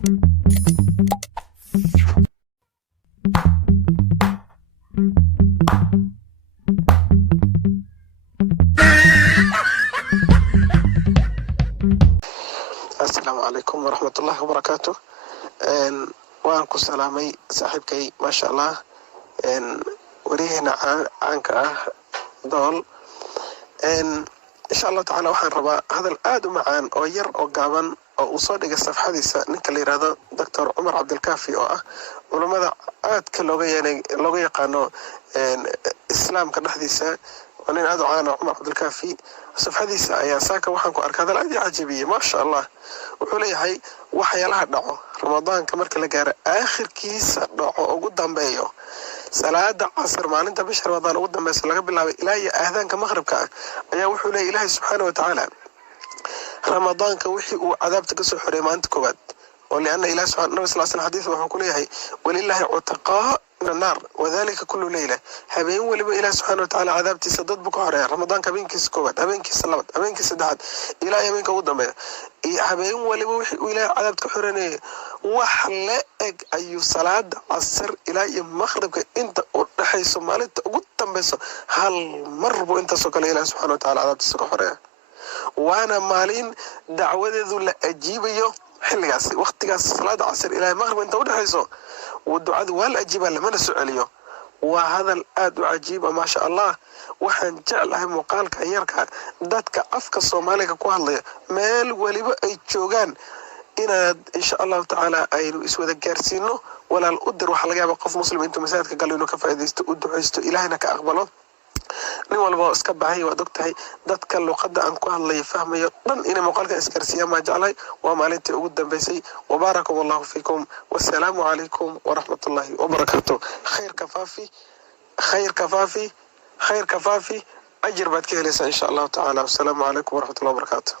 السلام عليكم ورحمة الله وبركاته. وأنكم سلامي صاحبكي ما شاء الله. وريهنا عنك دول. إن شاء الله تعالى وحن ربا هذا الآدم معان أو ير أو قابن أو صادق الصفحة دي نكلي هذا دكتور عمر عبد الكافي ولماذا آد كلغة قانون إسلام كنحديثة ونين آدو عانا عمر عبد الكافي صفحة دي أيا ساكا وحن كو أرك هذا الآدي عجيبية ما شاء الله. وحولي هاي وحيا لها دعو رمضان كمرك لقارة آخر كيس دعو وقدام بيو صلاة عصر maalinta bisha Ramadaan ugu dambaysa laga bilaabay ilaa iyo aadaanka maghribka ayaa wuxuu leeyahay Ilaahay subhanahu wa ta'ala Ramadaanka wixii uu cadaabta ka soo xoreeyay maalinta koobaad ولأن إله سبحانه النبي صلى الله عليه وسلم حديث وحكوا ليه ولله عتقاء من النار وذلك كل ليلة هبين ولما إله سبحانه وتعالى عذاب تصدد بكهرة رمضان كبين كيس كوبات هبين كيس سلامت هبين كيس دحد إلى يمين كودم هبين ولما إله عذاب كحرني وحلقك أي صلاة عصر إلى يوم مغرب أنت رحي سمالت قدام بس هل مربو أنت سكال إله سبحانه وتعالى عذاب تسكحرة وأنا مالين دعوة ذو لأجيبه xilligaas waqtigaas salaada casr ilaa maghrib inta u dhaxayso wadducadu wal ajiba lama su'aaliyo waa hadal aad u cajiib ma sha Allah. waxaan jeclahay muuqaalka yarka dadka afka Soomaaliga ku hadlaya meel waliba ay joogaan inaad insha Allah ta'ala aynu iswada gaarsiino walaal u dir waxa laga yaabaa qof muslim inta masaajidka gal inuu ka faa'iideysto u duceysto ilaahina ka aqbalo nin walba iska baahay waa dogtahay dadka luqadda aan ku hadlay fahmayo dhan inay muuqaalka iskarsiya ma jeclay waa maalintii ugu dambeysay wabarakallahu fiikum wassalaamu alaykum wa rahmatullahi wa barakatuh. خير كفافي أجر بعد كهلسة إن شاء الله تعالى. والسلام عليكم ورحمة الله وبركاته.